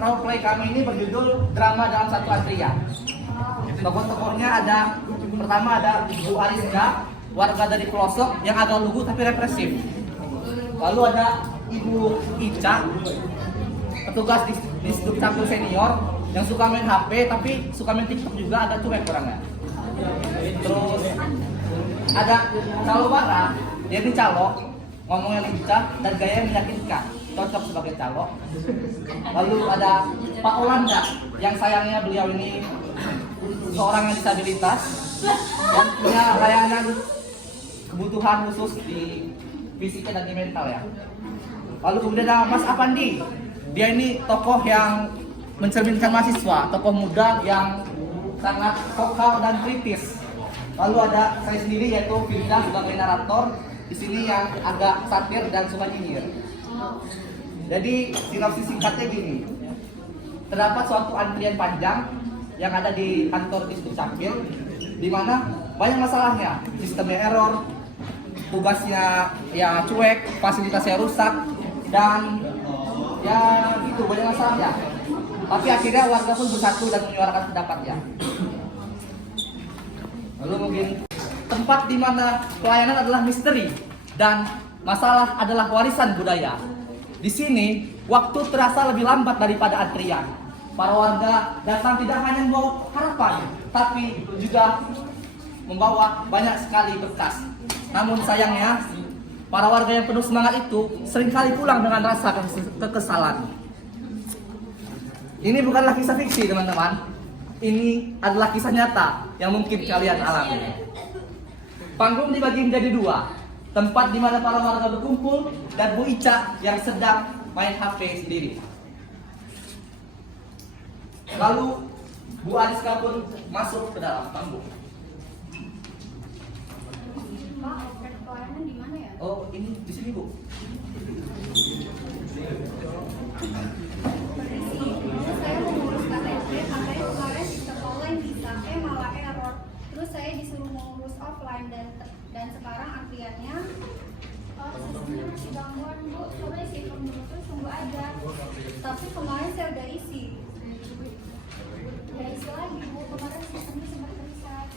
role play kami ini berjudul Drama Dalam Satu Antrian. Tokoh-tokohnya pertama ada Bu Ariska, warga dari pelosok yang agak lugu tapi represif. Lalu ada Ibu Ica, petugas di Dukcapil senior yang suka main HP tapi suka main TikTok juga, agak cuek orangnya. Terus ada Calo Bara, dia ini calo, ngomongnya lincah dan gaya meyakinkan, cocok sebagai calo. Lalu ada Pak Olanda, yang sayangnya beliau ini seorang yang disabilitas dan punya layanan kebutuhan khusus di fisiknya dan di mental ya. Lalu kemudian ada Mas Apandi, dia ini tokoh yang mencerminkan mahasiswa, tokoh muda yang sangat vokal dan kritis. Lalu ada saya sendiri yaitu Firda sebagai narator di sini yang agak satir dan suka nyinyir. Jadi sinopsis singkatnya gini, terdapat suatu antrian panjang yang ada di kantor Dukcapil, di mana banyak masalahnya, sistemnya error, tugasnya ya cuek, fasilitasnya rusak, dan ya gitu banyak masalahnya. Tapi akhirnya warga pun bersatu dan menyuarakan pendapatnya. Lalu mungkin tempat di mana pelayanan adalah misteri dan masalah adalah warisan budaya. Di sini waktu terasa lebih lambat daripada antrian. Para warga datang tidak hanya membawa harapan, tapi juga membawa banyak sekali berkas. Namun sayangnya, para warga yang penuh semangat itu seringkali pulang dengan rasa kekesalan. Ini bukanlah kisah fiksi, teman-teman. Ini adalah kisah nyata yang mungkin kalian alami. Panggung dibagi menjadi dua, tempat di mana para warga berkumpul dan Bu Ica yang sedang main HP sendiri. Lalu Bu Ariska pun masuk ke dalam panggung. Pak, open pelayanan di mana ya? Oh, ini di sini, Bu. Saya mau ngurus KTP, katanya kemarin sistem online bisa, malah error. Terus saya disuruh mengurus offline dan sekarang antriannya sistemnya masih gangguan, Bu. Coba isi form dulu terus tunggu aja. Tapi kemarin saya udah isi. Udah isi lagi, Bu. Kemarin sistemnya sempat reset.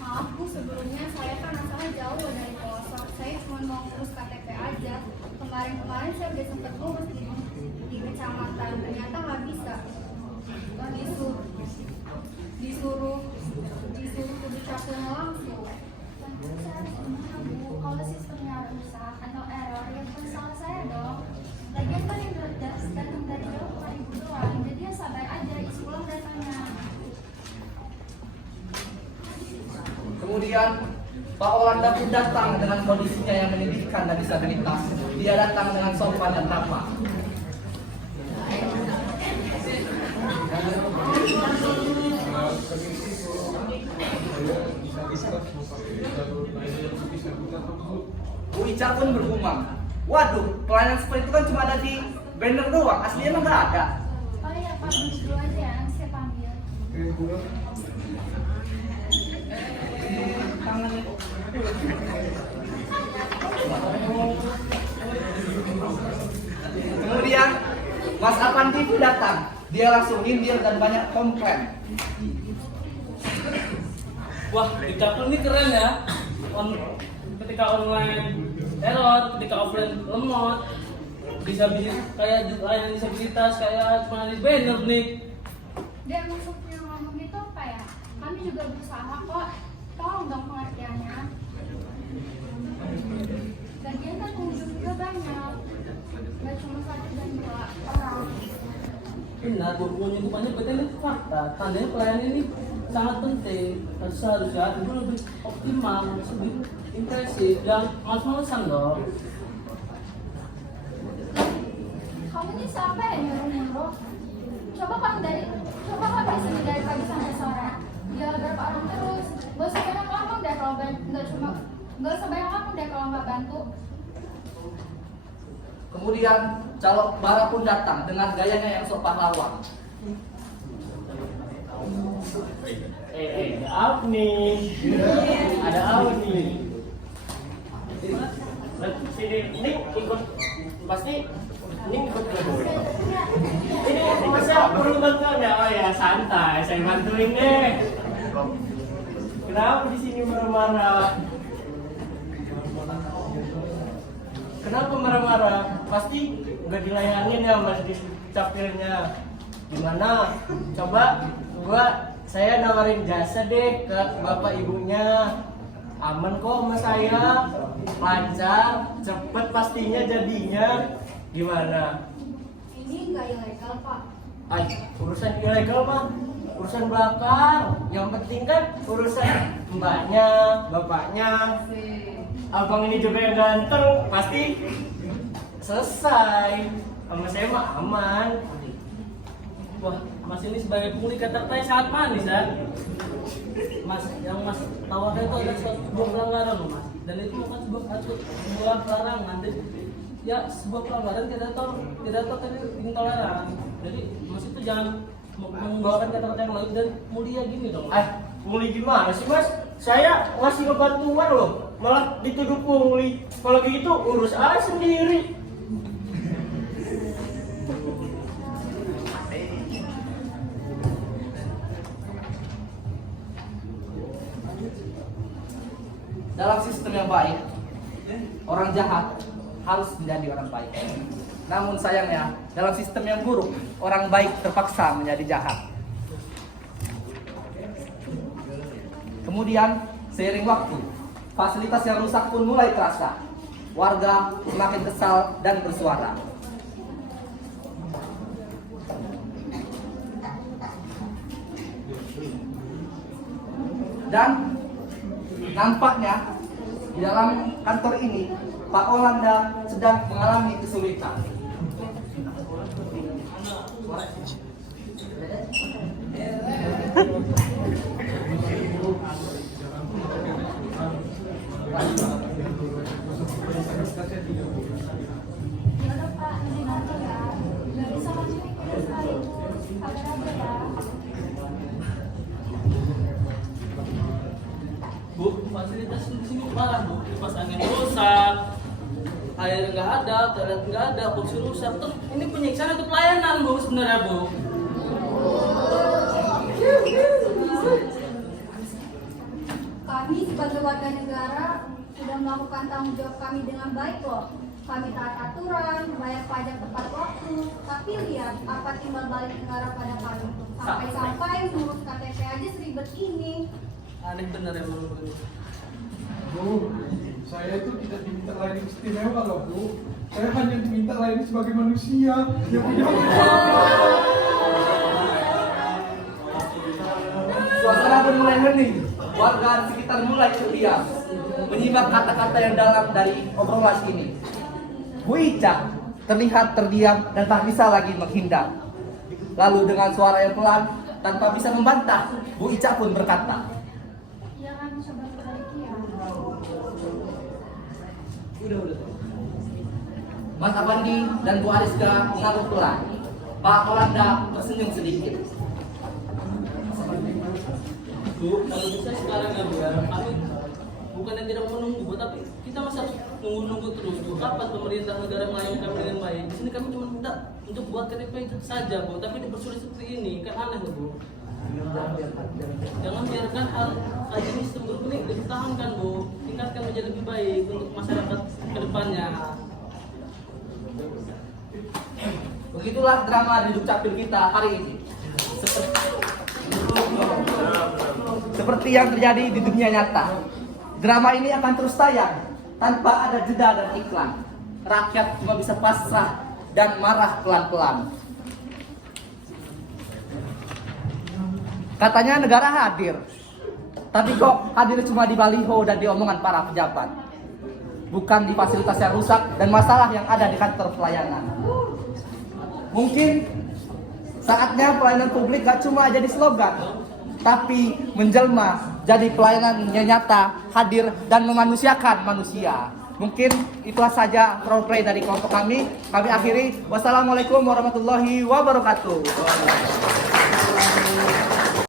Maaf, Bu, sebelumnya saya kan asalnya jauh dari pelosok. Saya cuma mau ngurus KTP aja. Kemarin saya udah sempat ngurus di kecamatan, ternyata nggak bisa. Disuruh ke Dukcapilnya langsung. Saya harus gimana, Bu? Kalau sistemnya rusak atau error, ya bukan salah saya dong. Lagian kan yang datang dari jauh bukan Ibu doang, jadi ya sabar aja, isi ulang datanya. Kemudian Pak Olanda pun datang dengan kondisinya yang menyedihkan dan disabilitas. Dia datang dengan sopan dan ramah. Bu Ica pun bergumam, waduh, pelayanan seperti itu kan cuma ada di banner doang, aslinya emang nggak ada. Oh iya, Pak, dulu aja ya, saya panggil. Tangannya. Kemudian Mas Apandi itu datang, dia langsung nyindir dan banyak komplain. Wah, Dukcapil ini keren ya. Ketika online error, ketika offline lemot, kayak layanan disabilitas kayak cuma di banner nih. Dan maksudnya ngomong itu apa ya? Kami juga berusaha kok. Tolong dong pengertiannya. Lagian kan pengunjung juga banyak. Gak cuma satu dan dua orang. Benar, bukunya banyak, betul itu fakta. Tandanya pelayanan ini sangat penting. Seharusnya itu lebih optimal, lebih intensif, dan males-malesan dong. Kamu ini siapa ya nyuruh-nyuruh? Coba kamu di sini dari pagi sampai sore. Ya berapa orang terus? Gak usah banyak ngomong deh kalau gak usah banyak ngomong deh kalau nggak bantu. Kemudian Calo Bara pun datang dengan gayanya yang sok pahlawan. Ada apa nih? Ada apa nih? Sini, Nick ikut, pasti Nick ikut. Ini masih perlu bantuan ya? Oh ya, santai, saya bantuin deh. Kenapa di sini marah-marah? Kenapa marah-marah? Pasti nggak dilayangin ya mas di capirnya. Gimana? Coba saya nawarin jasa deh ke bapak ibunya. Aman kok sama saya, lancar, cepet pastinya jadinya. Gimana? Ini nggak ilegal Pak. Urusan ilegal mah urusan belakang. Yang penting kan urusan mbaknya, bapaknya. Abang ini juga yang ganteng, pasti selesai. Sama saya mah aman. Wah, Mas ini sebagai pungli kata-katanya sangat manis ya. Mas, yang Mas tawarkan itu ada sebuah pelanggaran loh Mas. Dan itu bukan sebuah pelarangan. Ya sebuah pelanggaran tidak tahu tadi intoleran. Jadi Mas itu jangan membawakan kata-kata yang lain dan mulia gini dong. Pungli gimana sih mas? Saya ngasih bantuan loh, malah dituduh pungli. Kalau gitu urus aja sendiri. Dalam sistem yang baik, orang jahat harus menjadi orang baik. Namun sayangnya, dalam sistem yang buruk, orang baik terpaksa menjadi jahat. Kemudian, seiring waktu, fasilitas yang rusak pun mulai terasa. Warga semakin kesal dan bersuara. Dan nampaknya di dalam kantor ini Pak Olanda sedang mengalami kesulitan. Yaudah Pak, nanti nanti ya. Nggak bisa kan ini sekaligus. Sabar aja ya. Bu, fasilitas di sini parah Bu. Kipas angin rusak, air nggak ada, toilet nggak ada, kursi rusak. Terus ini penyiksaan untuk pelayanan Bu sebenarnya Bu. Kami sebagai warga negara sudah melakukan tanggung jawab kami dengan baik loh. Kami taat aturan, bayar pajak tepat waktu. Tapi lihat apa timbal balik negara pada kami. Sampai-sampai ngurus KTP aja seribet ini. Aneh bener ya Bu. Bu, saya itu tidak diminta layanan istimewa loh Bu. Saya hanya diminta layanan sebagai manusia yang punya Suasana pun mulai hening. Warga di sekitar mulai terdiam, menyimak kata-kata yang dalam dari obrolan ini. Bu Ica terlihat terdiam dan tak bisa lagi menghindar. Lalu dengan suara yang pelan, tanpa bisa membantah, Bu Ica pun berkata, Ya kan, coba balik ya. Mas Avandi dan Bu Ariska mengaku pelan. Pak Olanda tersenyum sedikit. Bu, kalau bisa sekarang ya Bu ya, kami bukannya tidak menunggu Bu, tapi kita masih harus nunggu-nunggu terus Bu. Kapan pemerintah negara melayani kami dengan baik? Di sini kami cuma minta untuk buat KTP itu saja Bu, tapi dipersulit seperti ini, kan aneh Bu. Jangan biarkan hal jenis sistem buruk ini dipertahankan Bu, tingkatkan menjadi lebih baik untuk masyarakat ke depannya. Begitulah drama di Dukcapil kita hari ini. Seperti yang terjadi di dunia nyata. Drama ini akan terus tayang tanpa ada jeda dan iklan. Rakyat cuma bisa pasrah dan marah pelan-pelan. Katanya negara hadir, tapi kok hadir cuma di baliho dan di omongan para pejabat, bukan di fasilitas yang rusak dan masalah yang ada di kantor pelayanan. Mungkin saatnya pelayanan publik gak cuma jadi slogan, tapi menjelma jadi pelayanan yang nyata, hadir, dan memanusiakan manusia. Mungkin itulah saja role play dari kelompok kami. Kami akhiri. Wassalamualaikum warahmatullahi wabarakatuh.